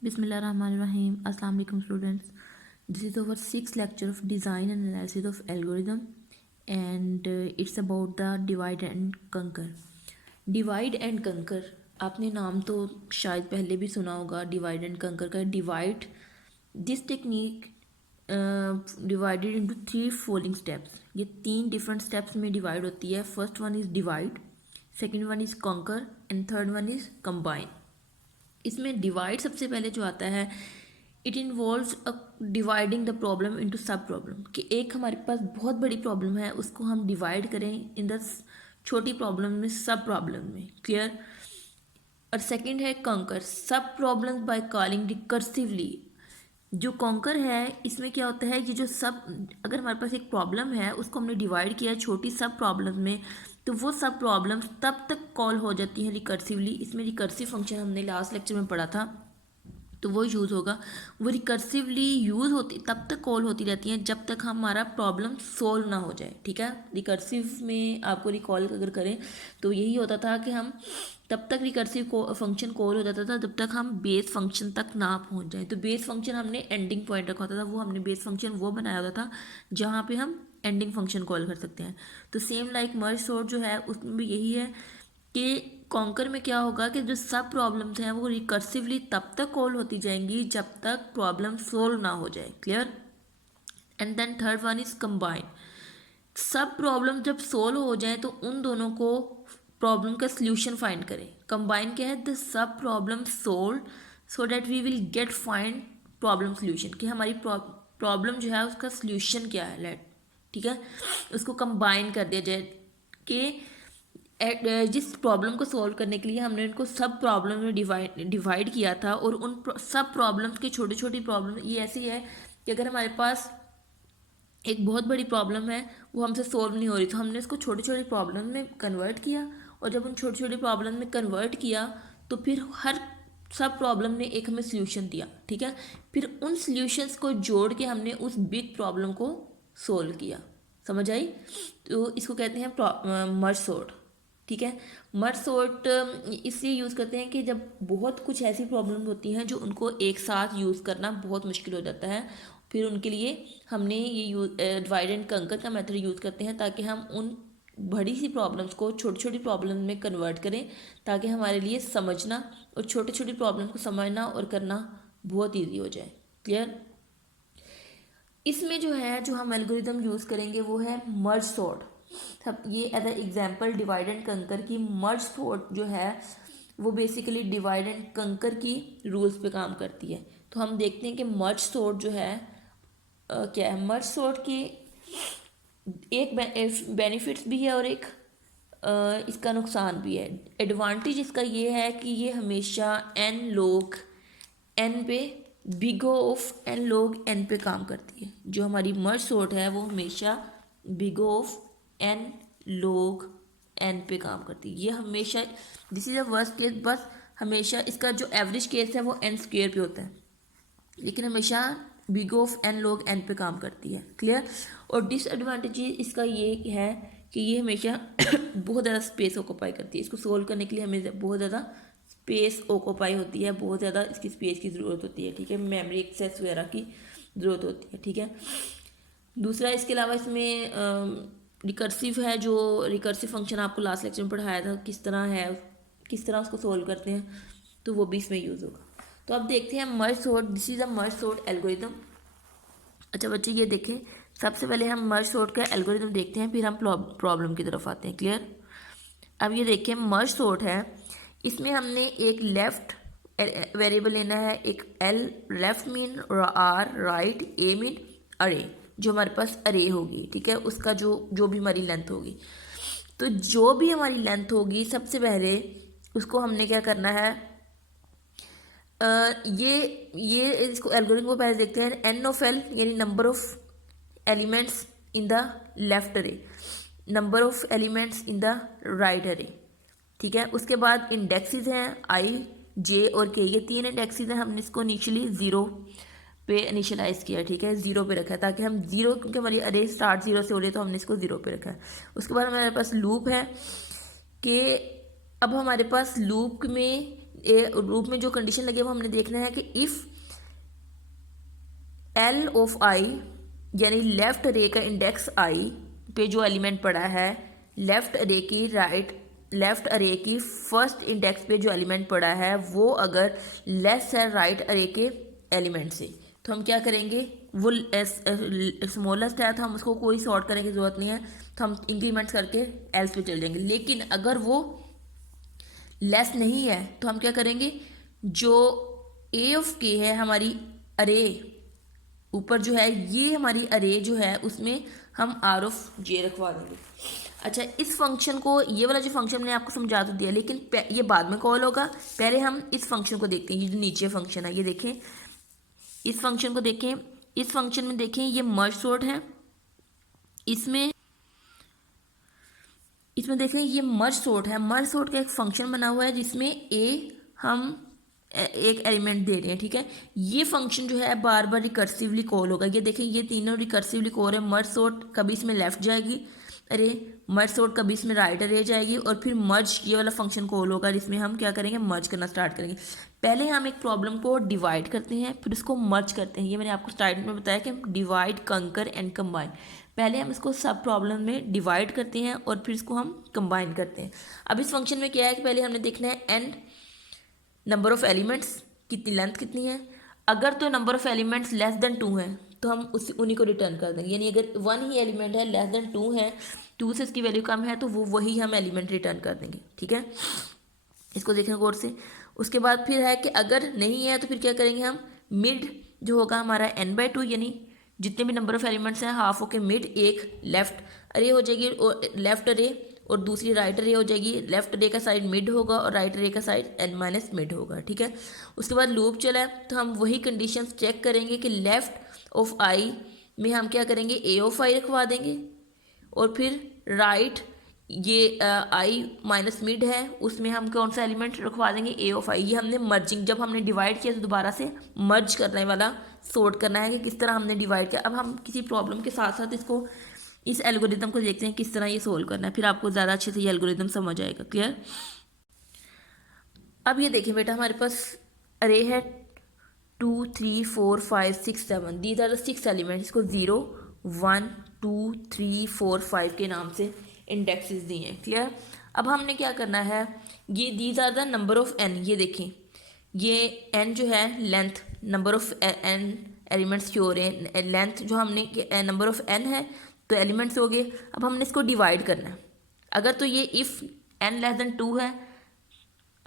Bismillahirrahmanirrahim. Assalamu alaikum students. This is our sixth lecture of design and analysis of algorithm, and it's about the divide and conquer. Divide and conquer, आपने नाम तो शायद पहले भी सुना होगा divide and conquer का. Divide this technique divided into three folding steps. ये तीन डिफरेंट स्टेप्स में डिवाइड होती है. First one is divide, second one is conquer and third one is combine. इसमें डिवाइड सबसे पहले जो आता है, it involves dividing the problem into sub problem. कि एक हमारे पास बहुत बड़ी प्रॉब्लम है, उसको हम डिवाइड करें इन द छोटी प्रॉब्लम में, सब प्रॉब्लम में. क्लियर. और सेकंड है कंकर, सब प्रॉब्लम बाय कॉलिंग रिकर्सिवली. जो कॉन्कर है इसमें क्या होता है, ये जो सब, अगर हमारे पास एक प्रॉब्लम है उसको हमने डिवाइड किया है छोटी सब प्रॉब्लम में, तो वो सब प्रॉब्लम्स तब तक कॉल हो जाती हैं रिकर्सिवली. इसमें रिकर्सिव फंक्शन हमने लास्ट लेक्चर में पढ़ा था, तो वो यूज़ होगा. वो रिकर्सिवली यूज़ होती, तब तक कॉल होती रहती हैं जब तक हमारा प्रॉब्लम सोल्व ना हो जाए. ठीक है. रिकर्सिव में आपको रिकॉल अगर करें तो यही होता था कि हम तब तक रिकर्सिव फंक्शन कॉल हो जाता था जब तक हम बेस फंक्शन तक ना पहुंच जाए. तो बेस फंक्शन हमने एंडिंग पॉइंट रखा होता था, वो हमने बेस फंक्शन वो बनाया होता था जहाँ पे हम एंडिंग फंक्शन कॉल कर सकते हैं. तो सेम लाइक मर्ज सॉर्ट जो है उसमें भी यही है कि कॉन्कर में क्या होगा कि जो सब प्रॉब्लम्स हैं वो रिकर्सिवली तब तक कॉल होती जाएंगी जब तक प्रॉब्लम सोल्व ना हो जाए. Clear. And then third one is combine. Sub problem जब सोल्व हो जाए तो उन दोनों को प्रॉब्लम का सल्यूशन फाइंड करें. कंबाइन क्या है, the sub problem solve so that we will get find problem solution. कि हमारी प्रॉब्लम जो है उसका सल्यूशन क्या है, लेट. ठीक है. उसको कंबाइन कर दिया जाए कि जिस प्रॉब्लम को सॉल्व करने के लिए हमने उनको सब प्रॉब्लम में डिवाइड किया था, और उन सब प्रॉब्लम्स की छोटी छोटी प्रॉब्लम ये ऐसी है कि अगर हमारे पास एक बहुत बड़ी प्रॉब्लम है वो हमसे सॉल्व नहीं हो रही, तो हमने इसको छोटी छोटी प्रॉब्लम में कन्वर्ट किया, और जब उन छोटी छोटी प्रॉब्लम में कन्वर्ट किया तो फिर हर सब प्रॉब्लम ने एक हमें सोल्यूशन दिया. ठीक है. फिर उन सॉल्यूशंस को जोड़ के हमने उस बिग प्रॉब्लम को सोल्व किया. समझ आई. तो इसको कहते हैं मर्ज सॉर्ट. ठीक है. मर्ज सॉर्ट इसलिए यूज़ करते हैं कि जब बहुत कुछ ऐसी प्रॉब्लम होती हैं जो उनको एक साथ यूज़ करना बहुत मुश्किल हो जाता है, फिर उनके लिए हमने ये डिवाइड एंड कंकर का मेथड यूज़ करते हैं ताकि हम उन बड़ी सी प्रॉब्लम्स को छोटी छोटी प्रॉब्लम में कन्वर्ट करें, ताकि हमारे लिए समझना और छोटी छोटी प्रॉब्लम को समझना और करना बहुत ईजी हो जाए. क्लियर. इसमें जो है जो हम एल्गोरिदम यूज़ करेंगे वो है मर्ज सॉर्ट. सब ये as a example divide and conquer की मर्ज सॉर्ट जो है वो बेसिकली डिवाइड एंड कंकर की रूल्स पे काम करती है. तो हम देखते हैं कि मर्ज सॉर्ट जो है क्या है. मर्ज सॉर्ट की एक बेनिफिट्स भी है और एक इसका नुकसान भी है. एडवांटेज इसका ये है कि ये हमेशा एन लोग एन पे बिग ऑफ एन लोग एन पे काम करती है. जो हमारी मर्ज सॉर्ट है वो हमेशा बिग ऑफ एन लोग एन पे काम करती है. ये हमेशा, this is a worst case, बस हमेशा इसका जो एवरेज केस है वो एन स्क्वेयर पे होता है, लेकिन हमेशा बिग ऑफ एन लोग एन पे काम करती है. क्लियर. और डिसएडवांटेज इसका ये है कि ये हमेशा बहुत ज़्यादा स्पेस ऑक्यूपाई करती है. इसको सोल्व करने के लिए हमें बहुत ज़्यादा स्पेस ऑक्यूपाई होती है, बहुत ज़्यादा इसकी स्पेस की ज़रूरत होती है. ठीक है. मेमोरी एक्सेस वगैरह की ज़रूरत होती है. ठीक है. दूसरा इसके अलावा इसमें रिकर्सिव है, जो रिकर्सिव फंक्शन आपको लास्ट लेक्चर में पढ़ाया था किस तरह है, किस तरह उसको सोल्व करते हैं, तो वो भी इसमें यूज़ होगा. तो अब देखते हैं merge sort. This is a merge sort algorithm. अच्छा बच्चे ये देखें, सबसे पहले हम मर्ज सॉर्ट का एल्गोरिदम देखते हैं, फिर हम प्रॉब्लम की तरफ आते हैं. क्लियर. अब ये देखें मर्ज सॉर्ट है, इसमें हमने एक लेफ़्ट वेरिएबल लेना है, एक L left mean, R right, A mean array, जो हमारे पास अरे होगी. ठीक है. उसका जो जो भी हमारी लेंथ होगी, तो जो भी हमारी लेंथ होगी सबसे पहले उसको हमने क्या करना है, ये इसको एल्गोरिथम को पहले देखते हैं. एन ऑफ एल यानी number of elements in the left array, number of elements in the right array. ठीक है. उसके बाद इंडेक्सेस हैं आई, जे और के, ये तीन इंडेक्सेस हैं. हमने इसको इनिशियली ज़ीरो पे इनिशियलाइज़ किया. ठीक है. ज़ीरो पे रखा है ताकि हम ज़ीरो, क्योंकि हमारी अरे स्टार्ट ज़ीरो से हो रही है तो हमने इसको ज़ीरो पे रखा है. उसके बाद हमारे पास लूप है कि अब हमारे पास लूप में रूप में जो कंडीशन लगी है वो हमने देखना है कि इफ़ एल ऑफ आई यानी लेफ्ट अरे का इंडेक्स आई पे जो एलिमेंट पड़ा है, लेफ्ट अरे की फर्स्ट इंडेक्स पे जो एलिमेंट पड़ा है वो अगर लेस है राइट अरे के एलिमेंट से, तो हम क्या करेंगे, वो स्मॉलेस्ट है तो हम उसको कोई सॉर्ट करने की ज़रूरत नहीं है, तो हम इंक्रीमेंट्स करके एल्स पे चल जाएंगे। लेकिन अगर वो लेस नहीं है तो हम क्या करेंगे, जो ए ऑफ के है हमारी अरे ऊपर जो है, ये हमारी अरे जो है उसमें हम आर ऑफ जे रखवा देंगे। अच्छा, इस फंक्शन को, ये वाला जो फंक्शन मैंने आपको समझा तो दिया, लेकिन ये बाद में कॉल होगा। पहले हम इस फंक्शन को देखते हैं, ये जो नीचे फंक्शन है, ये देखें, इस फंक्शन को देखें। इस फंक्शन में देखें ये मर्ज सॉर्ट है, इसमें देखें ये मर्ज सॉर्ट है। मर्ज सॉर्ट का एक फंक्शन बना हुआ है जिसमें हम एक एलिमेंट दे रहे हैं, ठीक है। ये फंक्शन जो है बार बार रिकर्सिवली कॉल होगा। ये देखें ये तीनों रिकर्सिवली कॉल है। मर्ज सॉर्ट कभी इसमें लेफ्ट जाएगी अरे, मर्ज सॉर्ट कभी इसमें राइट अरे जाएगी, और फिर मर्ज ये वाला फंक्शन कॉल होगा जिसमें हम क्या करेंगे, मर्ज करना स्टार्ट करेंगे। पहले हम एक प्रॉब्लम को डिवाइड करते हैं, फिर उसको मर्ज करते हैं। ये मैंने आपको स्टार्टिंग में बताया कि डिवाइड, कंकर एंड कंबाइन। पहले हम इसको सब प्रॉब्लम में डिवाइड करते हैं और फिर इसको हम कंबाइन करते हैं। अब इस फंक्शन में क्या है कि पहले हमने देखना है एन नंबर ऑफ एलिमेंट्स, कितनी लेंथ कितनी है। अगर तो number of elements less than 2 है तो हम उन्हीं को रिटर्न कर देंगे, यानी अगर 1 ही एलिमेंट है, लेस देन 2 है, 2 से इसकी वैल्यू कम है, तो वही हम एलिमेंट रिटर्न कर देंगे, ठीक है। इसको देखना गौर से। उसके बाद फिर है कि अगर नहीं है तो फिर क्या करेंगे हम, मिड जो होगा हमारा n/2, यानी जितने भी नंबर ऑफ एलिमेंट्स हैं हाफ होके मिड, एक लेफ्ट अरे हो जाएगी और लेफ्ट अरे, और दूसरी राइट अरे हो जाएगी। लेफ्ट अरे का साइड मिड होगा और राइट अरे का साइड n- मिड होगा, ठीक है। उसके बाद लूप चला है तो हम वही कंडीशंस चेक करेंगे कि लेफ्ट ऑफ आई में हम क्या करेंगे, ए ऑफ आई रखवा देंगे, और फिर राइट ये आई माइनस मिड है उसमें हम कौन सा एलिमेंट रखवा देंगे, ए ऑफ आई। ये हमने मर्जिंग, जब हमने डिवाइड किया तो दोबारा से मर्ज करने वाला सॉर्ट करना है कि किस तरह हमने डिवाइड किया। अब हम किसी प्रॉब्लम के साथ साथ इसको, इस एल्गोरिदम को देखते हैं किस तरह ये सोल्व करना है, फिर आपको ज़्यादा अच्छे से ये एल्गोरिदम समझ आएगा। क्लियर। अब ये देखें बेटा, हमारे पास अरे है 2 3 4 5 6 7, दीज आर द 6 एलिमेंट्स। इसको 0 1 2 3 4 5 के नाम से इंडेक्सेस दिए हैं। क्लियर। अब हमने क्या करना है, ये these are the number of n, ये देखें ये एन जो है length, number of n elements की हो रहे हैं, लेंथ जो हमने नंबर ऑफ एन है तो एलिमेंट्स हो गए। अब हमने इसको डिवाइड करना है। अगर तो ये इफ़ एन लेस देन 2 है,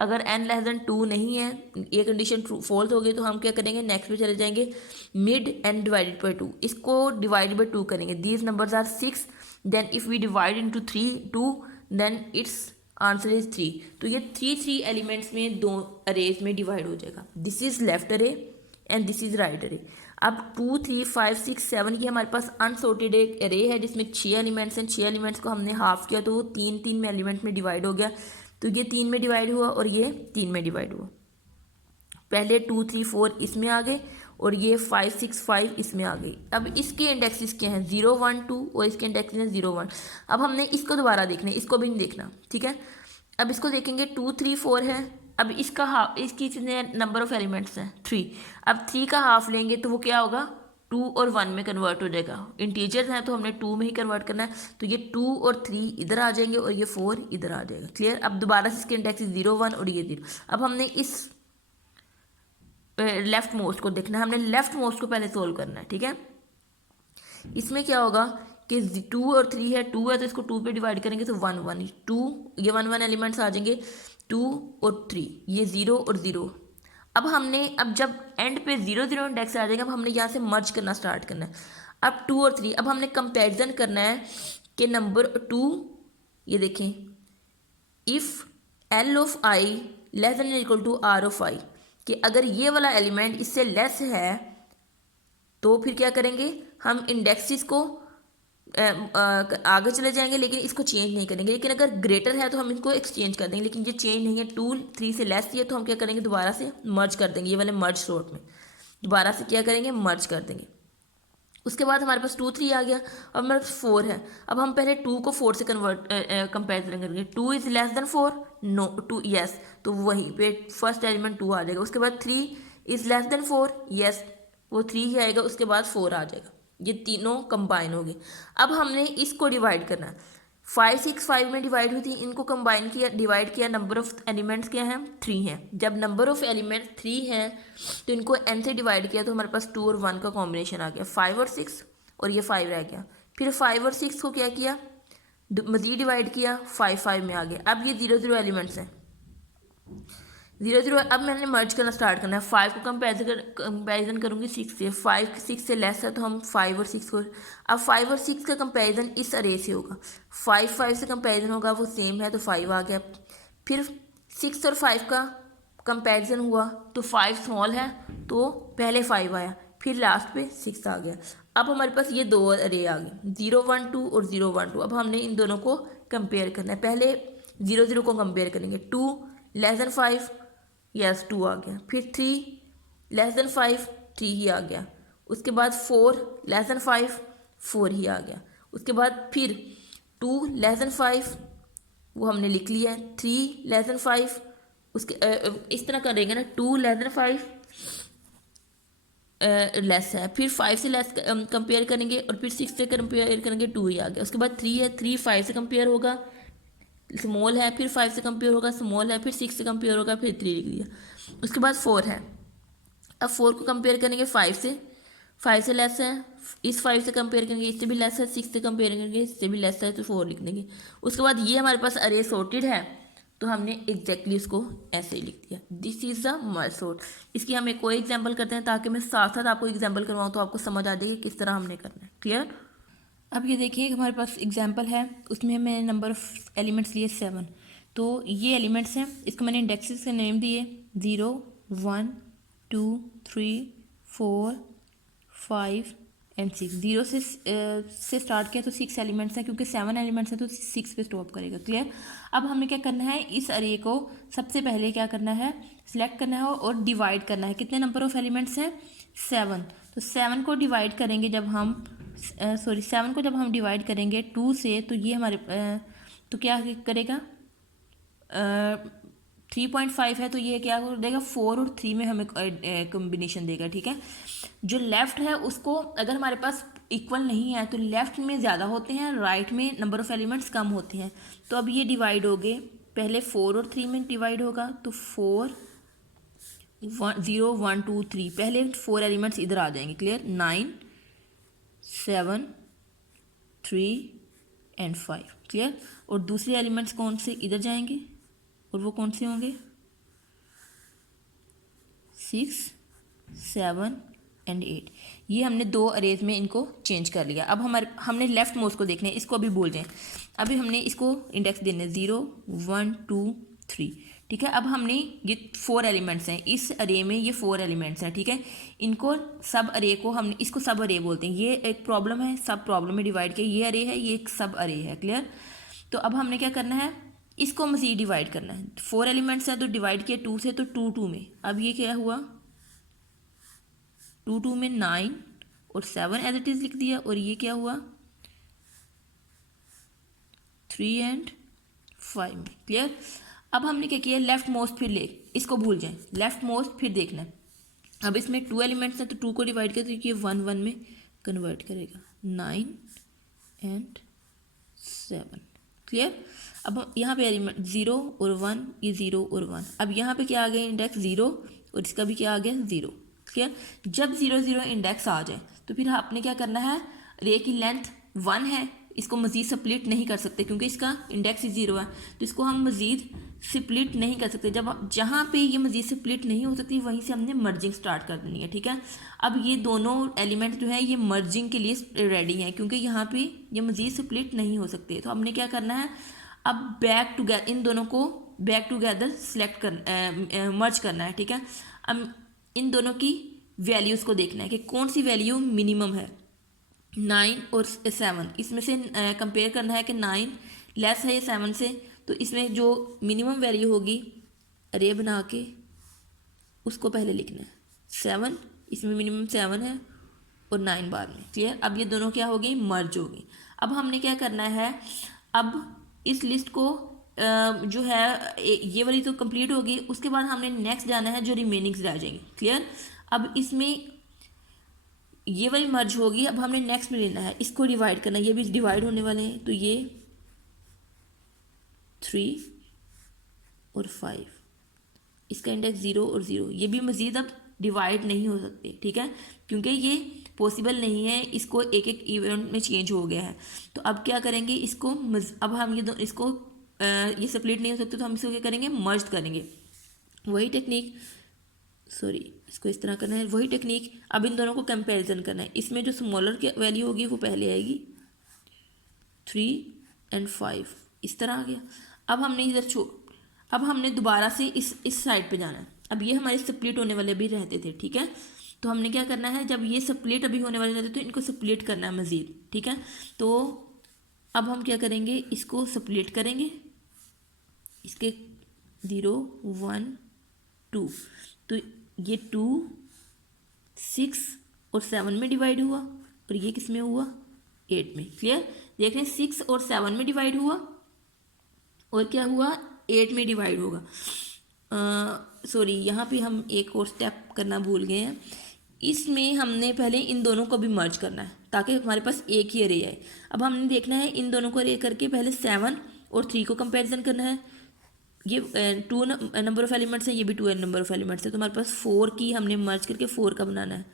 अगर एन लेस देन 2 नहीं है, ये कंडीशन ट्रू फॉल्स हो गई, तो हम क्या करेंगे, नेक्स्ट पे चले जाएंगे, मिड एन डिवाइडेड बाई 2, इसको डिवाइडेड बाई 2 करेंगे। These numbers are 6, then if we divide into 2 then it's answer is 3। तो ये 3 एलिमेंट्स में 2 अरेज में डिवाइड हो जाएगा। दिस इज लेफ्ट अरे एंड दिस इज राइट अरे। अब 2 3 5 6 7 की हमारे पास अनसॉर्टेड एक अरे है जिसमें 6 एलिमेंट्स हैं। 6 एलिमेंट्स को हमने हाफ किया तो वो 3 में एलिमेंट में डिवाइड हो गया। तो ये 3 में डिवाइड हुआ और ये 3 में डिवाइड हुआ। पहले 2 3 4 इसमें आ गए और ये 5 6 5 इसमें आ गई। अब इसके इंडेक्सेस क्या हैं, 0 1 2, और इसके इंडेक्सेस हैं 0 1। अब हमने इसको दोबारा देखना है, इसको भी नहीं देखना, ठीक है। अब इसको देखेंगे 2 3 4 है। अब इसका हाफ, इसकी कितने नंबर ऑफ एलिमेंट्स हैं, 3। अब 3 का हाफ लेंगे तो वो क्या होगा, 2 और 1 में कन्वर्ट हो जाएगा। इंटीजर्स हैं तो हमने 2 में ही कन्वर्ट करना है, तो ये 2 और 3 इधर आ जाएंगे और ये 4 इधर आ जाएगा। क्लियर। अब दोबारा से इसके इंडेक्स 0 1 और ये 0। अब हमने इस लेफ्ट मोस्ट को देखना है, हमने लेफ्ट मोस्ट को पहले सोल्व करना है, ठीक है। इसमें क्या होगा कि 2 और 3 है, 2 है तो इसको 2 पे डिवाइड करेंगे तो 1 1 2, ये 1 1 एलिमेंट्स आ जाएंगे, 2 और 3, ये 0 और 0। अब हमने, अब जब एंड पे 0 0 इंडेक्स आ जाएगा, अब हमने यहाँ से मर्ज करना स्टार्ट करना है। अब 2 और 3, अब हमने कंपैरिजन करना है कि नंबर 2, ये देखें, if L of I less than equal to R of I, कि अगर ये वाला एलिमेंट इससे लेस है तो फिर क्या करेंगे, हम इंडेक्सिस को आगे चले जाएंगे लेकिन इसको चेंज नहीं करेंगे। लेकिन अगर ग्रेटर है तो हम इसको एक्सचेंज कर देंगे, लेकिन ये चेंज नहीं है, 2 3 से लेस है तो हम क्या करेंगे, दोबारा से मर्ज कर देंगे। ये वाले मर्ज सॉर्ट में दोबारा से क्या करेंगे, मर्ज कर देंगे। उसके बाद हमारे पास 2 3 आ गया, अब हमारे पास 4 है। अब हम पहले 2 को 4 से कंपेरिजन करेंगे। 2 is less than 4, no, two yes, तो वहीं पे फर्स्ट एलिमेंट 2 आ जाएगा। उसके बाद 3 इज लेस देन 4, यस, वो 3 ही आएगा। उसके बाद 4 आ जाएगा। ये तीनों कंबाइन हो गए। अब हमने इसको डिवाइड करना है। 5 6 5 में डिवाइड हुई थी, इनको कंबाइन किया, डिवाइड किया। नंबर ऑफ एलिमेंट्स क्या हैं? 3 हैं। जब नंबर ऑफ एलिमेंट्स 3 हैं तो इनको n से डिवाइड किया तो हमारे पास 2 और 1 का कॉम्बिनेशन आ गया, 5 और 6, और ये 5 रह गया। फिर 5 और 6 को क्या किया? मजीद डिवाइड किया, 5 5 में आ गया। अब ये 0 0 एलिमेंट्स हैं, 0 0। अब मैंने मर्ज करना स्टार्ट करना है। 5 को कंपेरिजन करूँगी 6 से, 5 6 से लेस है तो हम 5 और 6 को, अब 5 और 6 का कंपेरिजन इस अरे से होगा। 5 5 से कंपेरिजन होगा, वो सेम है तो 5 आ गया। फिर 6 और 5 का कंपेरिजन हुआ तो 5 स्मॉल है तो पहले 5 आया, फिर लास्ट पे 6 आ गया। अब हमारे पास ये दो अरे आ गए, 0 1 2 और 0 1 2। अब हमने इन दोनों को कंपेयर करना है। पहले 0 0 को कंपेयर करेंगे, 2 लेस देन 5, यस 2 आ गया। फिर 3 लेस देन 5, 3 ही आ गया। उसके बाद 4 लेस देन 5, 4 ही आ गया। उसके बाद फिर 2 लेस देन 5, वो हमने लिख लिया है। 3 लेस देन 5, उसके इस तरह करेंगे ना, 2 लेस देन 5 लेस है, फिर 5 से लेस कंपेयर करेंगे, और फिर 6 से कंपेयर करेंगे, 2 ही आ गया। उसके बाद 3 है, 3 5 से कंपेयर होगा, स्मॉल है, फिर 5 से कंपेयर होगा, स्मॉल है, फिर 6 से कंपेयर होगा, फिर 3 लिख दिया। उसके बाद 4 है। अब 4 को कंपेयर करेंगे 5 से, 5 से लेस है, इस 5 से कंपेयर करेंगे, इससे भी लेस है, 6 से कंपेयर करेंगे, इससे भी लेस है, तो 4 लिख देंगे। उसके बाद ये हमारे पास अरे सॉर्टेड है तो हमने एग्जैक्टली इसको ऐसे ही लिख दिया, this is the merge sort. इसकी हम एक और एग्जाम्पल करते हैं ताकि मैं साथ साथ आपको एग्जाम्पल करवाऊँ तो आपको समझ आ जाएगी किस तरह हमने करना है। क्लियर? अब ये देखिए हमारे पास एग्जाम्पल है, उसमें मैंने नंबर ऑफ एलिमेंट्स लिए 7। तो ये एलिमेंट्स हैं, इसको मैंने इंडेक्सेस के नेम दिए 0 1 2 3 4 5 एंड 6। 0 से स्टार्ट किया तो 6 एलिमेंट्स हैं, क्योंकि 7 एलिमेंट्स हैं तो 6 पे स्टॉप करेगा। क्लियर? अब हमने क्या करना है, इस अरे को सबसे पहले क्या करना है, सिलेक्ट करना है और डिवाइड करना है। कितने नंबर ऑफ एलिमेंट्स हैं? 7। तो 7 को डिवाइड करेंगे जब हम 7 को जब हम डिवाइड करेंगे 2 से, तो ये हमारे तो क्या करेगा, 3.5 है तो ये क्या देगा, 4 और 3 में हमें कॉम्बिनेशन देगा। ठीक है? जो लेफ्ट है उसको अगर हमारे पास इक्वल नहीं है तो लेफ्ट में ज़्यादा होते हैं, राइट में नंबर ऑफ एलिमेंट्स कम होते हैं। तो अब ये डिवाइड हो गए, पहले 4 और 3 में डिवाइड होगा तो 4 0 1 2 3, पहले 4 एलिमेंट्स इधर आ जाएंगे। क्लियर? 9 7 3 एंड 5। क्लियर? और दूसरे एलिमेंट्स कौन से इधर जाएंगे, और वो कौन से होंगे, 6 7 एंड 8। ये हमने दो अरेज में इनको चेंज कर लिया। अब हमने लेफ्ट मोस्ट को देखना है, इसको अभी भूल जाएं। अभी हमने इसको इंडेक्स देने 0 1 2 3। ठीक है? अब हमने ये 4 एलिमेंट्स हैं, इस अरे में ये 4 एलिमेंट्स हैं। ठीक है? इनको सब अरे को हमने, इसको सब अरे बोलते हैं। ये एक प्रॉब्लम है, सब प्रॉब्लम में डिवाइड किया, ये अरे है, ये एक सब अरे है। क्लियर? तो अब हमने क्या करना है, इसको मज़ीद डिवाइड करना है। 4 एलिमेंट्स हैं तो डिवाइड किया 2 से, तो 2 2 में। अब ये क्या हुआ, 2 2 में 9 और 7 एज इट इज़ लिख दिया, और ये क्या हुआ 3 एंड 5 में। क्लियर? अब हमने क्या किया, लेफ्ट मोस्ट फिर ले, इसको भूल जाएं, लेफ्ट मोस्ट फिर देखना है। अब इसमें 2 एलिमेंट्स हैं तो 2 को डिवाइड किया तो ये 1 1 में कन्वर्ट करेगा, 9 एंड 7। क्लियर? अब यहाँ पे एलिमेंट 0 और 1, ये 0 और 1। अब यहाँ पे क्या आ गया, इंडेक्स 0, और इसका भी क्या आ गया 0। क्लियर? जब 0 0 इंडेक्स आ जाए तो फिर आपने क्या करना है, रे की लेंथ 1 है, इसको मज़ीद स्प्लिट नहीं कर सकते क्योंकि इसका इंडेक्स ही 0 है, तो इसको हम मज़ीद स्प्लिट नहीं कर सकते। जब जहाँ पे ये मज़ीद स्प्लिट नहीं हो सकती वहीं से हमने मर्जिंग स्टार्ट कर देनी है। ठीक है? अब ये दोनों एलिमेंट जो है ये मर्जिंग के लिए रेडी हैं, क्योंकि यहाँ पे ये मज़ीद स्प्लिट नहीं हो सकते। तो हमने क्या करना है, अब बैक टुगेदर, इन दोनों को बैक टुगेदर सेलेक्ट कर मर्ज करना है। ठीक है? अब इन दोनों की वैल्यूज़ को देखना है कि कौन सी वैल्यू मिनिमम है। 9 और 7 इसमें से कंपेयर करना है कि 9 लेस है ये 7 से, तो इसमें जो मिनिमम वैल्यू होगी अरे बना के उसको पहले लिखना है। 7 इसमें मिनिमम 7 है और 9 बाद में। क्लियर? अब ये दोनों क्या हो गई, मर्ज हो गई। अब हमने क्या करना है, अब इस लिस्ट को जो है ये वाली तो कंप्लीट होगी। उसके बाद हमने नेक्स्ट जाना है जो रिमेनिंग्स रह जाएंगे। क्लियर। अब इसमें ये वाली मर्ज होगी। अब हमने नेक्स्ट में लेना है, इसको डिवाइड करना है, ये भी डिवाइड होने वाले हैं। तो ये 3 और 5, इसका इंडेक्स 0 और 0, ये भी मज़ीद अब डिवाइड नहीं हो सकते, ठीक है, क्योंकि ये पॉसिबल नहीं है, इसको एक एक इवेंट में चेंज हो गया है। तो अब क्या करेंगे इसको अब हम इसको ये स्प्लिट नहीं हो सकते, तो हम इसको क्या करेंगे, मर्ज करेंगे। वही टेक्निक, सॉरी इसको इस तरह करना है, वही टेक्निक। अब इन दोनों को कंपैरिजन करना है। इसमें जो स्मॉलर की वैल्यू होगी वो पहले आएगी, 3 और 5 इस तरह आ गया। अब हमने इधर अब हमने दोबारा से इस साइड पे जाना है। अब ये हमारे स्प्लिट होने वाले भी रहते थे, ठीक है। तो हमने क्या करना है, जब ये स्प्लिट अभी होने वाले रहते तो इनको स्प्लिट करना है मज़ीद, ठीक है। तो अब हम क्या करेंगे, इसको स्प्लिट करेंगे, इसके 0 1 2, तो ये 2 6 और 7 में डिवाइड हुआ, और ये किस में हुआ, 8 में। क्लियर। देख रहे हैं 6 और 7 में डिवाइड हुआ, और क्या हुआ, 8 में डिवाइड होगा। सॉरी यहाँ पे हम एक और स्टेप करना भूल गए हैं। इसमें हमने पहले इन दोनों को भी मर्ज करना है ताकि हमारे पास एक ही अरे आए। अब हमने देखना है इन दोनों को अरे करके पहले 7 और 3 को कंपैरिजन करना है। ये 2 नंबर ऑफ एलिमेंट्स हैं, ये भी 2 नंबर ऑफ एलिमेंट्स है, तो हमारे पास 4 की हमने मर्ज करके 4 का बनाना है।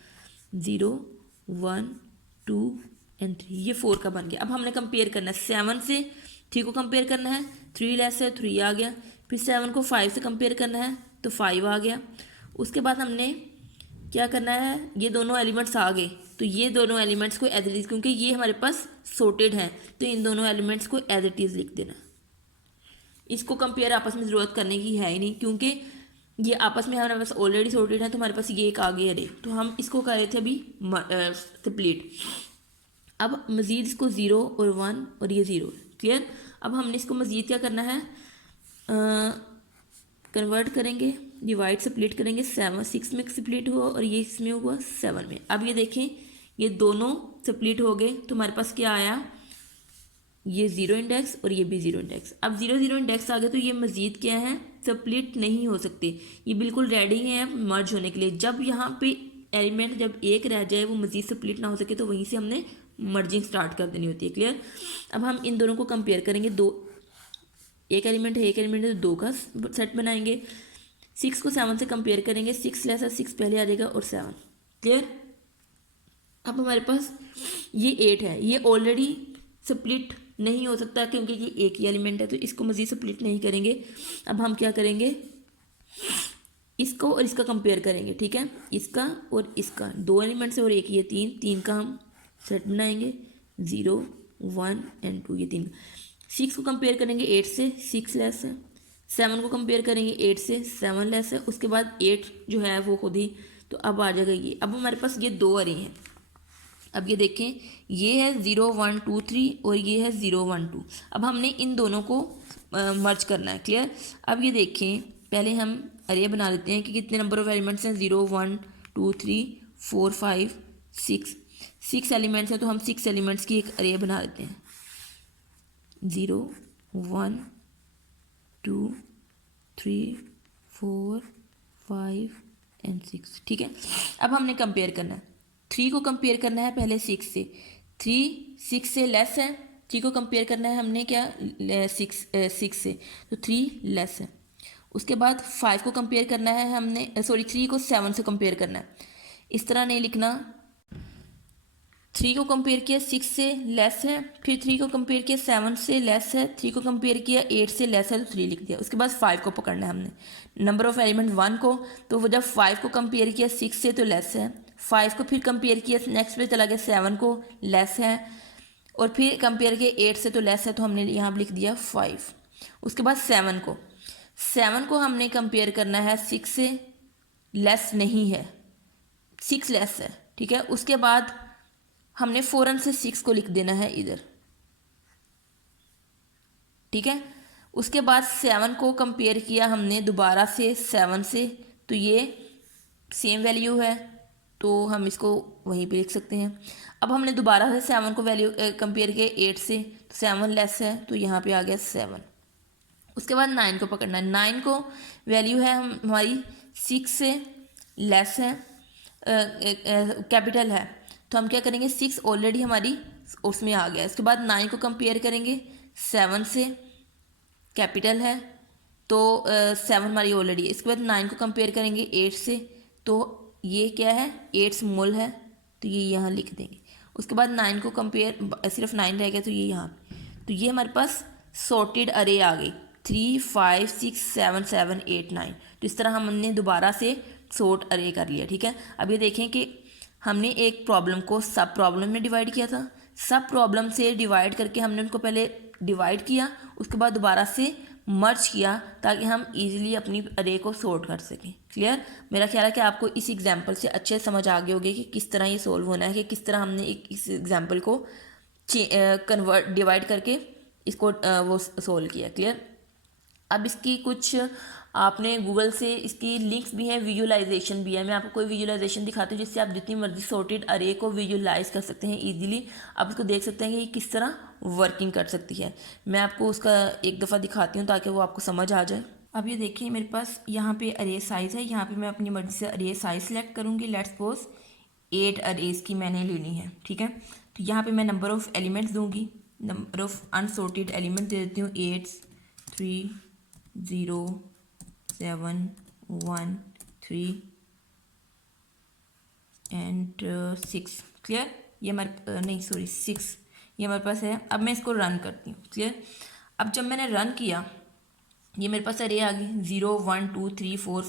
0 1 2 और 3, ये 4 का बन गया। अब हमने कंपेयर करना है, 7 से 3 को कंपेयर करना है, 3 लेस है 3 आ गया। फिर 7 को 5 से कंपेयर करना है तो 5 आ गया। उसके बाद हमने क्या करना है, ये दोनों एलिमेंट्स आ गए, तो ये दोनों एलिमेंट्स को एज इट इज़, क्योंकि ये हमारे पास सॉर्टेड हैं, तो इन दोनों एलिमेंट्स को एज इट इज़ लिख देना। इसको कंपेयर आपस में ज़रूरत करने की है ही नहीं, क्योंकि ये आपस में हमारे पास ऑलरेडी सॉर्टेड है, तो हमारे पास ये एक आ गया अरे, तो हम इसको कर रहे थे अभी स्प्लिट। अब मज़ीद इसको 0 और 1 और ये 0। क्लियर। अब हमने इसको मज़ीद क्या करना है, कन्वर्ट करेंगे, डिवाइड स्प्लिट करेंगे। 6 में स्प्लिट हुआ और ये इसमें हुआ 7 में। अब ये देखें ये दोनों स्प्लिट हो गए, तो हमारे पास क्या आया, ये 0 इंडेक्स और ये भी 0 इंडेक्स। अब 0 0 इंडेक्स आ गए, तो ये मज़ीद क्या है, स्प्लिट नहीं हो सकते, ये बिल्कुल रेडी है मर्ज होने के लिए। जब यहाँ पे एलिमेंट जब एक रह जाए वो मज़ीद स्प्लिट ना हो सके, तो वहीं से हमने मर्जिंग स्टार्ट कर देनी होती है। क्लियर। अब हम इन दोनों को कंपेयर करेंगे, एक एलिमेंट है तो 2 का सेट बनाएंगे। 6 को 7 से कंपेयर करेंगे, 6 लेस है 6 पहले आ जाएगा और 7। क्लियर। अब हमारे पास ये 8 है, ये ऑलरेडी स्प्लिट नहीं हो सकता क्योंकि ये एक ही एलिमेंट है, तो इसको मज़ीद स्प्लिट नहीं करेंगे। अब हम क्या करेंगे, इसको और इसका कंपेयर करेंगे, ठीक है, इसका और इसका, 2 एलिमेंट्स है और एक ये 3 का हम सेट बनाएंगे, 0 1 और 2, ये 3। 6 को कंपेयर करेंगे 8 से, 6 लेस है। 7 को कंपेयर करेंगे 8 से, 7 लेस है। उसके बाद 8 जो है वो खुद ही, तो अब आ जाएगा ये। अब हमारे पास ये 2 अरे हैं। अब ये देखें, ये है 0 1 2 3 और ये है 0 1 2। अब हमने इन दोनों को मर्ज करना है। क्लियर। अब ये देखें, पहले हम अरे बना लेते हैं कि कितने नंबर ऑफ एलिमेंट्स हैं, 0 1 2 3 4 5 6 एलिमेंट्स हैं, तो हम 6 एलिमेंट्स की एक अरे बना लेते हैं, 0 1 2 3 4 5 और 6। ठीक है। अब हमने कंपेयर करना है, 3 को कंपेयर करना है पहले 6 से, 3 6 से लेस है। 3 को कंपेयर करना है हमने क्या, 6 से, तो 3 लेस है। उसके बाद 5 को कंपेयर करना है हमने, 3 को 7 से कंपेयर करना है। इस तरह नहीं लिखना, 3 को कंपेयर किया 6 से लेस है, फिर 3 को कंपेयर किया 7 से लेस है, 3 को कंपेयर किया 8 से लेस है, तो 3 लिख दिया। उसके बाद 5 को पकड़ना है हमने, नंबर ऑफ एलिमेंट 1 को, तो वो जब 5 को कंपेयर किया 6 से तो लेस है, 5 को फिर कंपेयर किया, नेक्स्ट पे चला गया 7 को, लेस है, और फिर कंपेयर किया 8 से तो लेस है, तो हमने यहाँ लिख दिया 5। उसके बाद 7 को हमने कंपेयर करना है 6 से, लेस नहीं है, 6 लेस है, ठीक है। उसके बाद हमने फ़ौरन से 6 को लिख देना है इधर, ठीक है। उसके बाद 7 को कंपेयर किया हमने दोबारा से 7 से, तो ये सेम वैल्यू है, तो हम इसको वहीं पे लिख सकते हैं। अब हमने दोबारा से 7 को वैल्यू कंपेयर किया 8 से, तो 7 लेस है, तो यहाँ पे आ गया 7। उसके बाद 9 को पकड़ना है। 9 को वैल्यू है हमारी 6 से लेस है, कैपिटल है, तो हम क्या करेंगे 6 ऑलरेडी हमारी उसमें आ गया। उसके बाद 9 को कंपेयर करेंगे 7 से, कैपिटल है तो 7 हमारी ऑलरेडी है। इसके बाद 9 को कंपेयर करेंगे 8 से, तो ये क्या है 8 स्मॉल है, तो ये यहाँ लिख देंगे। उसके बाद 9 को कंपेयर, सिर्फ 9 रह गया तो ये यहाँ, तो ये हमारे पास सॉर्टेड अरे आ गई 3 5 6 7 7 8 9। तो इस तरह हमने दोबारा से सॉर्ट अरे कर लिया। ठीक है, अब ये देखें कि हमने एक प्रॉब्लम को सब प्रॉब्लम में डिवाइड किया था, सब प्रॉब्लम से डिवाइड करके हमने उनको पहले डिवाइड किया, उसके बाद दोबारा से मर्ज किया ताकि हम इजीली अपनी अरे को सॉर्ट कर सकें। क्लियर? मेरा ख्याल है कि आपको इस एग्जांपल से अच्छे समझ आ गए होगी कि किस तरह ये सॉल्व होना है, कि किस तरह हमने इस एग्जांपल को कन्वर्ट डिवाइड करके इसको वो सॉल्व किया। क्लियर? अब इसकी कुछ आपने गूगल से इसकी लिंक्स भी हैं, विजुअलाइजेशन भी है। मैं आपको कोई विजुअलाइजेशन दिखाती हूँ जिससे आप जितनी मर्जी सॉर्टेड अरे को विजुअलाइज कर सकते हैं इजीली। आप इसको देख सकते हैं कि ये किस तरह वर्किंग कर सकती है। मैं आपको उसका एक दफ़ा दिखाती हूँ ताकि वो आपको समझ आ जाए। अब ये देखिए मेरे पास यहाँ पे अरे साइज़ है, यहाँ पे मैं अपनी मर्जी से अरे साइज सेलेक्ट करूँगी। लेट्स सपोज 8 अरेज की मैंने लेनी है। ठीक है, तो यहाँ पे मैं नंबर ऑफ़ एलिमेंट्स दूँगी, नंबर ऑफ़ अनसॉर्टेड एलिमेंट दे देती हूँ 8 3 0 7 1 3 एंड 6। क्लियर? ये हमारे नहीं सॉरी 6 ये हमारे पास है। अब मैं इसको रन करती हूँ। क्लियर? अब जब मैंने रन किया ये मेरे पास अरे आ गई 0 1 2 3 4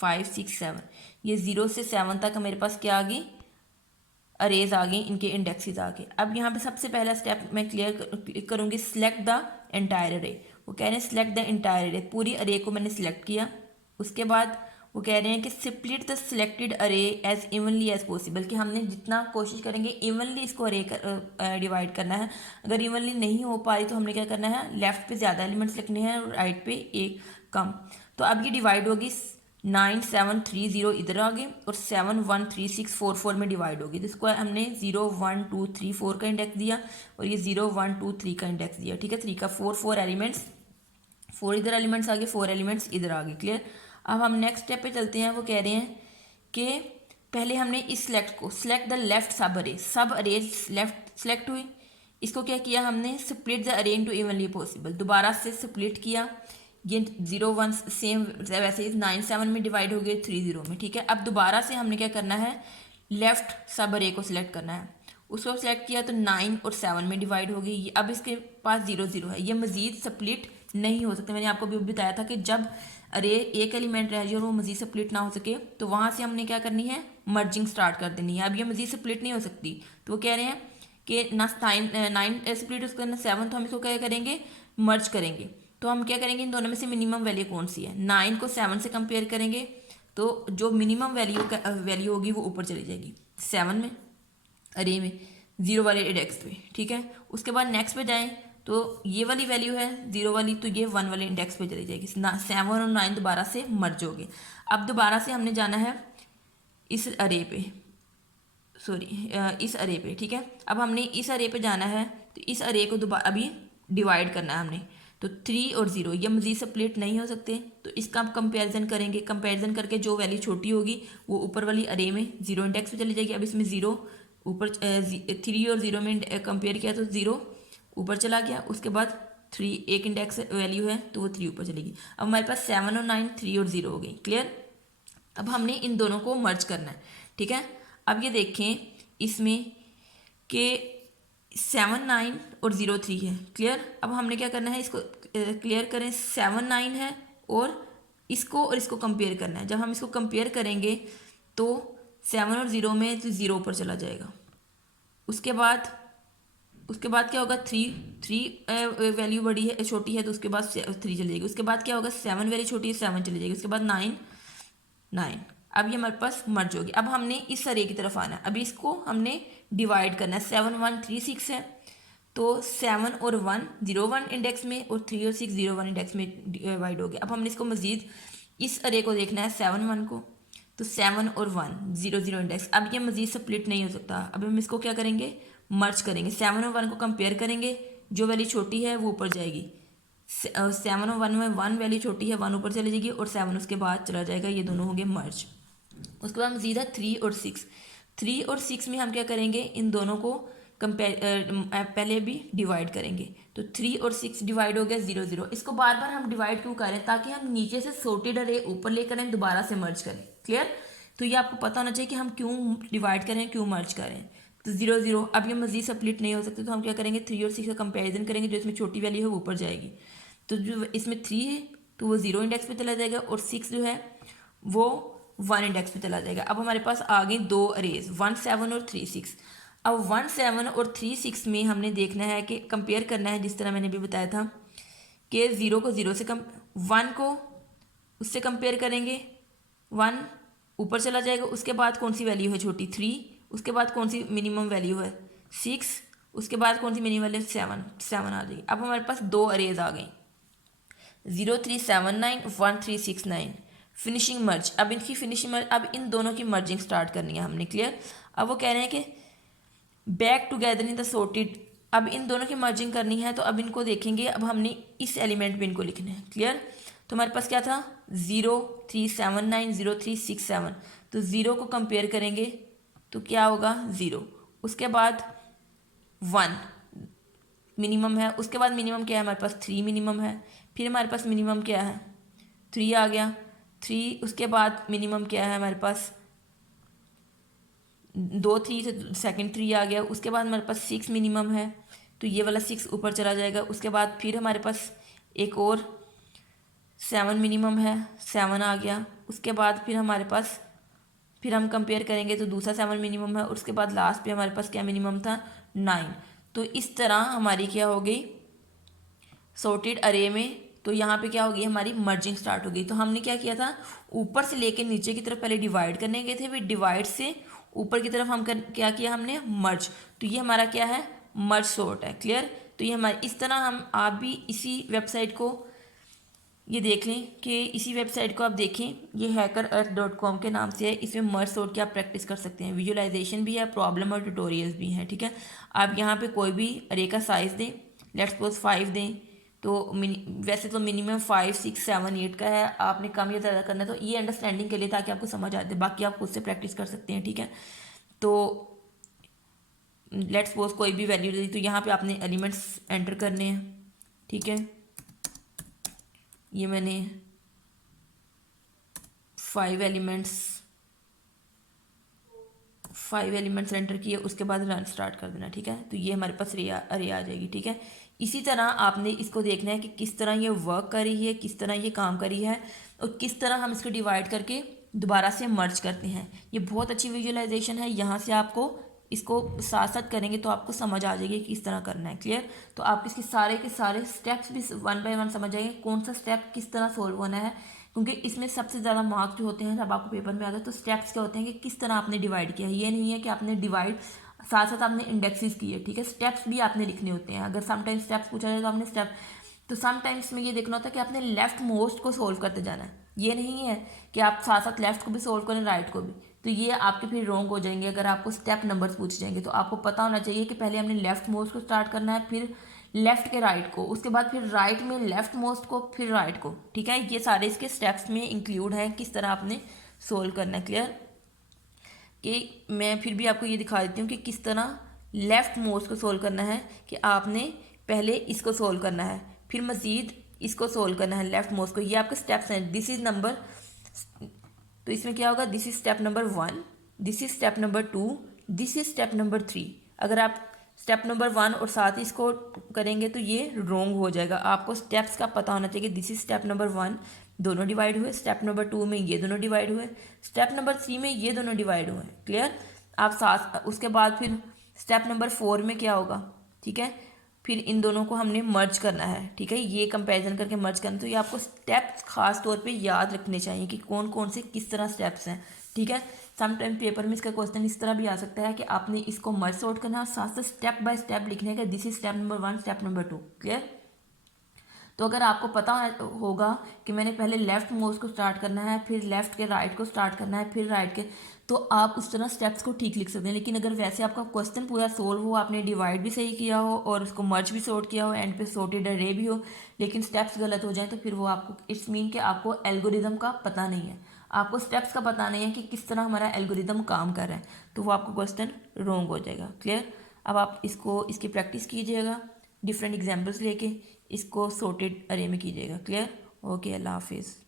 5 6 7। ये 0 से 7 तक मेरे पास क्या आ गई अरेज आ गई, इनके इंडेक्सेस आ गए। अब यहाँ पे सबसे पहला स्टेप मैं क्लिक करूँगी सिलेक्ट द एंटायर अरे। वो कह रहे हैं सिलेक्ट द एंटायर अरे, पूरी अरे को मैंने सिलेक्ट किया। उसके बाद वो कह रहे हैं कि स्प्लिट द सिलेक्टेड अरे एज इवनली एज पॉसिबल, कि हमने जितना कोशिश करेंगे इवनली इसको अरे डिवाइड करना है। अगर इवनली नहीं हो पा रही तो हमने क्या करना है लेफ्ट पे ज़्यादा एलिमेंट्स लिखने हैं और राइट पे एक कम। तो अब ये डिवाइड होगी 9 7 3 0 इधर आ गए और 7 1 3 6 4 4 में डिवाइड होगी। तो इसको हमने 0 1 2 3 4 का इंडेक्स दिया और ये 0 1 2 3 का इंडेक्स दिया। ठीक है, 3 का 4 एलिमेंट्स, 4 इधर एलिमेंट्स आ गए, 4 एलिमेंट्स इधर आ गए। क्लियर? अब हम नेक्स्ट स्टेप पे चलते हैं। वो कह रहे हैं कि पहले हमने इस सिलेक्ट द लेफ्ट सब अरे लेफ्ट सेलेक्ट हुई। इसको क्या किया हमने स्प्लिट द अरे इनटू इवनली पॉसिबल, दोबारा से स्प्लिट किया। ये 0 1 सेम वैसे ही 9 7 में डिवाइड हो गए 3 0 में। ठीक है, अब दोबारा से हमने क्या करना है लेफ्ट सब अरे को सिलेक्ट करना है। उसको सिलेक्ट किया तो 9 और 7 में डिवाइड हो गई। अब इसके पास 0 0 है, ये मजीद स्प्लिट नहीं हो सकते। मैंने आपको भी बताया था कि जब अरे एक एलिमेंट रह जाए और वो मजीद स्प्लिट ना हो सके तो वहाँ से हमने क्या करनी है मर्जिंग स्टार्ट कर देनी है। अब ये मजीद स्प्लिट नहीं हो सकती, तो वो कह रहे हैं कि ना 9 स्प्लिट उसका ना 7, तो हम इसको क्या करेंगे मर्ज करेंगे। तो हम क्या करेंगे इन दोनों में से मिनिमम वैल्यू कौन सी है, 9 को 7 से कंपेयर करेंगे तो जो मिनिमम वैल्यू होगी वो ऊपर चली जाएगी 7 में अरे में 0 वाले इंडेक्स पे। ठीक है, उसके बाद नेक्स्ट पे जाएं तो ये वाली वैल्यू है 0 वाली, तो ये 1 वाले इंडेक्स पे चली जाएगी। 7 और 9 दोबारा से मर्ज हो गए। अब दोबारा से हमने जाना है इस अरे पे, इस अरे पे। ठीक है, अब हमने इस अरे पे जाना है तो इस अरे को दोबारा अभी डिवाइड करना है हमने। तो 3 और 0 ये मजीद स्प्लिट नहीं हो सकते, तो इसका हम कंपैरिजन करेंगे। कंपैरिजन करके जो वैल्यू छोटी होगी वो ऊपर वाली अरे में 0 इंडेक्स पे चली जाएगी। अब इसमें 0 ऊपर 3 और 0 में कंपेयर किया तो 0 ऊपर चला गया। उसके बाद 3 एक इंडेक्स वैल्यू है तो वो 3 ऊपर चलेगी। अब हमारे पास 7 और 9 3 और 0 हो गई। क्लियर? अब हमने इन दोनों को मर्ज करना है। ठीक है, अब ये देखें इसमें कि 7 9 और 0 3 है। क्लियर? अब हमने क्या करना है इसको क्लियर करें। 7 9 है और इसको कंपेयर करना है। जब हम इसको कंपेयर करेंगे तो 7 और 0 में तो 0 ऊपर चला जाएगा। उसके बाद क्या होगा 3 वैल्यू बड़ी है छोटी है तो उसके बाद 3 चली जाएगी। उसके बाद क्या होगा 7 वैल्यू छोटी है 7 चली जाएगी। उसके बाद 9। अब ये हमारे पास मर्ज होगी। अब हमने इस अरे की तरफ आना है। अभी इसको हमने डिवाइड करना है। 7 1 3 6 है तो 7 और 1 0 1 इंडेक्स में और 3 और 6 0 1 इंडेक्स में डिवाइड हो गया। अब हमने इसको मजीद इस अरे को देखना है 7 1 को, तो 7 और 1 0 0 इंडेक्स। अब ये मजीद स्प्लिट नहीं हो सकता। अब हम इसको क्या करेंगे मर्ज करेंगे। 7 और 1 को कंपेयर करेंगे, जो वैल्यू छोटी है वो ऊपर जाएगी 7 और 1 में 1 वैल्यू छोटी है, 1 ऊपर चली जाएगी और 7 उसके बाद चला जाएगा, ये दोनों होंगे मर्ज। उसके बाद मजीद है 3 और 6। 3 और 6 में हम क्या करेंगे, इन दोनों को पहले भी डिवाइड करेंगे। तो 3 और 6 डिवाइड हो गया 0 0। इसको बार बार हम डिवाइड क्यों करें, ताकि हम नीचे से सॉर्टेड अरे ऊपर लेकर आए, दोबारा से मर्ज करें। क्लियर? तो ये आपको पता होना चाहिए कि हम क्यों डिवाइड करें, क्यों मर्ज करें। तो 0 0, अब ये मजीद स्प्लिट नहीं हो सकते, तो हम क्या करेंगे, 3 और 6 का कंपेरिजन करेंगे, जो इसमें छोटी वैल्यू है वो ऊपर जाएगी। तो जो इसमें 3 है तो वो 0 इंडेक्स पे चला जाएगा, और 6 जो है वो 1 इंडेक्स पे चला जाएगा। अब हमारे पास आ गई दो अरेज, 1 7 और 3 6। अब 1 7 और 3 6 में हमने देखना है कि कंपेयर करना है, जिस तरह मैंने भी बताया था कि 0 को 0 से 1 को उससे कंपेयर करेंगे, 1 ऊपर चला जाएगा। उसके बाद कौन सी वैल्यू है छोटी, 3। उसके बाद कौन सी मिनिमम वैल्यू है, 6। उसके बाद कौन सी मिनिमम वैल्यू, 7 आ जाएगी। अब हमारे पास दो अरेज आ गई, 0 3 7 9 1 3 6 9। फिनिशिंग मर्ज, अब इनकी फिनिशिंग मर्ज, अब इन दोनों की मर्जिंग स्टार्ट करनी है हमने। क्लियर? अब वो कह रहे हैं कि back together in the sorted, अब इन दोनों की मर्जिंग करनी है, तो अब इनको देखेंगे, अब हमने इस एलिमेंट में इनको लिखना है। क्लियर? तो हमारे पास क्या था, 0 3 7 9 0 3 6 7। तो 0 को कंपेयर करेंगे तो क्या होगा, 0। उसके बाद 1 मिनिमम है, उसके बाद मिनिमम क्या है हमारे पास, 3 मिनिमम है। फिर हमारे पास मिनिमम क्या है, 3 आ गया, 3। उसके बाद मिनिमम क्या है हमारे पास, 2 3 से सेकेंड 3 आ गया। उसके बाद हमारे पास 6 मिनिमम है, तो ये वाला 6 ऊपर चला जाएगा। उसके बाद फिर हमारे पास एक और 7 मिनिमम है, 7 आ गया। उसके बाद फिर हमारे पास, फिर हम कंपेयर करेंगे तो दूसरा 7 मिनिमम है। उसके बाद लास्ट पे हमारे पास क्या मिनिमम था, 9। तो इस तरह हमारी क्या हो गई सॉर्टेड अरे में, तो यहाँ पे क्या होगी, हमारी मर्जिंग स्टार्ट हो गई। तो हमने क्या किया था, ऊपर से लेके नीचे की तरफ पहले डिवाइड करने गए थे, फिर डिवाइड से ऊपर की तरफ हम क्या किया हमने, मर्ज। तो ये हमारा क्या है, मर्ज सॉर्ट है। क्लियर? तो ये हमारे इस तरह हम, आप भी इसी वेबसाइट को ये देख लें कि इसी वेबसाइट को आप देखें, ये hackerearth.com के नाम से है। इसमें मर्ज सॉर्ट की आप प्रैक्टिस कर सकते हैं, विजुअलाइजेशन भी है, प्रॉब्लम और ट्यूटोरियल्स भी हैं। ठीक है? आप यहाँ पे कोई भी अरे का साइज़ दें, लेट्स सपोज 5 दें, तो वैसे तो मिनिमम 5 6 7 8 का है, आपने कम या ज़्यादा करना है, तो ये अंडरस्टैंडिंग के लिए, ताकि आपको समझ आते, बाकी आप खुद से प्रैक्टिस कर सकते हैं। ठीक है? तो लेट्स सपोज कोई भी वैल्यू दी, तो यहाँ पे आपने एलिमेंट्स एंटर करने हैं। ठीक है? ये मैंने 5 एलिमेंट्स एंटर किए, उसके बाद रन स्टार्ट कर देना। ठीक है? तो ये हमारे पास अरे आ जाएगी। ठीक है? इसी तरह आपने इसको देखना है कि किस तरह ये वर्क कर रही है, किस तरह ये काम कर रही है, और किस तरह हम इसको डिवाइड करके दोबारा से मर्ज करते हैं। ये बहुत अच्छी विजुअलाइजेशन है, यहाँ से आपको इसको साथ साथ करेंगे तो आपको समझ आ जाएगी कि किस तरह करना है। क्लियर? तो आप इसके सारे के सारे स्टेप्स भी 1 बाय 1 समझ जाएंगे, कौन सा स्टेप किस तरह सोल्व होना है, क्योंकि इसमें सबसे ज़्यादा मार्क्स जो होते हैं जब आपको पेपर में आता है, तो स्टेप्स क्या होते हैं कि किस तरह आपने डिवाइड किया है। ये नहीं है कि आपने डिवाइड साथ साथ आपने इंडेक्सेस किए। ठीक है? स्टेप्स भी आपने लिखने होते हैं। अगर समटाइम्स स्टेप्स पूछा जाए तो आपने स्टेप, तो समटाइम्स में ये देखना होता है कि आपने लेफ्ट मोस्ट को सोल्व करते जाना है। ये नहीं है कि आप साथ साथ लेफ्ट को भी सोल्व करें, राइट को भी, तो ये आपके फिर रॉन्ग हो जाएंगे। अगर आपको स्टेप नंबर्स पूछे जाएंगे तो आपको पता होना चाहिए कि पहले हमने लेफ्ट मोस्ट को स्टार्ट करना है, फिर लेफ्ट के राइट को, उसके बाद फिर राइट में लेफ्ट मोस्ट को, फिर राइट को। ठीक है? ये सारे इसके स्टेप्स में इंक्लूड है, किस तरह आपने सोल्व करना है। क्लियर? कि मैं फिर भी आपको ये दिखा देती हूँ कि किस तरह लेफ्ट मोस्ट को सोल्व करना है, कि आपने पहले इसको सोल्व करना है, फिर मज़ीद इसको सोल्व करना है लेफ्ट मोस्ट को। ये आपके स्टेप्स हैं। दिस इज नंबर, तो इसमें क्या होगा, this is step number 1, this is step number 2, this is step number 3। अगर आप स्टेप नंबर 1 और साथ ही इसको करेंगे तो ये रॉन्ग हो जाएगा। आपको स्टेप्स का पता होना चाहिए। दिस इज स्टेप नंबर 1, दोनों डिवाइड हुए। स्टेप नंबर 2 में ये दोनों डिवाइड हुए। स्टेप नंबर 3 में ये दोनों डिवाइड हुए। क्लियर? आप साथ, उसके बाद फिर स्टेप नंबर 4 में क्या होगा, ठीक है, फिर इन दोनों को हमने मर्ज करना है। ठीक है? ये कंपैरिजन करके मर्ज करना। तो ये आपको स्टेप्स खास तौर पे याद रखने चाहिए कि कौन कौन से किस तरह स्टेप्स हैं। ठीक है? समटाइम पेपर में इसका क्वेश्चन इस तरह भी आ सकता है कि आपने इसको मर्ज सॉर्ट करना है और साथ साथ स्टेप बाय स्टेप लिखने का, this is step number 1, step number 2। Clear? तो अगर आपको पता होगा कि मैंने पहले लेफ्ट मोस्ट को स्टार्ट करना है, फिर लेफ्ट के राइट को स्टार्ट करना है, फिर राइट के, तो आप उस तरह स्टेप्स को ठीक लिख सकते हैं। लेकिन अगर वैसे आपका क्वेश्चन पूरा सोल्व हो, आपने डिवाइड भी सही किया हो और उसको मर्ज भी सॉर्ट किया हो, एंड पे सॉर्टेड अरे भी हो, लेकिन स्टेप्स गलत हो जाए, तो फिर वो आपको, इट्स मीन कि आपको एल्गोरिदम का पता नहीं है, आपको स्टेप्स का पता नहीं है कि किस तरह हमारा एल्गोरिदम काम कर रहा है, तो वो आपको क्वेश्चन रॉन्ग हो जाएगा। क्लियर? अब आप इसकी प्रैक्टिस कीजिएगा डिफरेंट एग्जाम्पल्स लेके, इसको सॉर्टेड अरे में कीजिएगा। क्लियर? ओके, अल्लाह हाफिज़।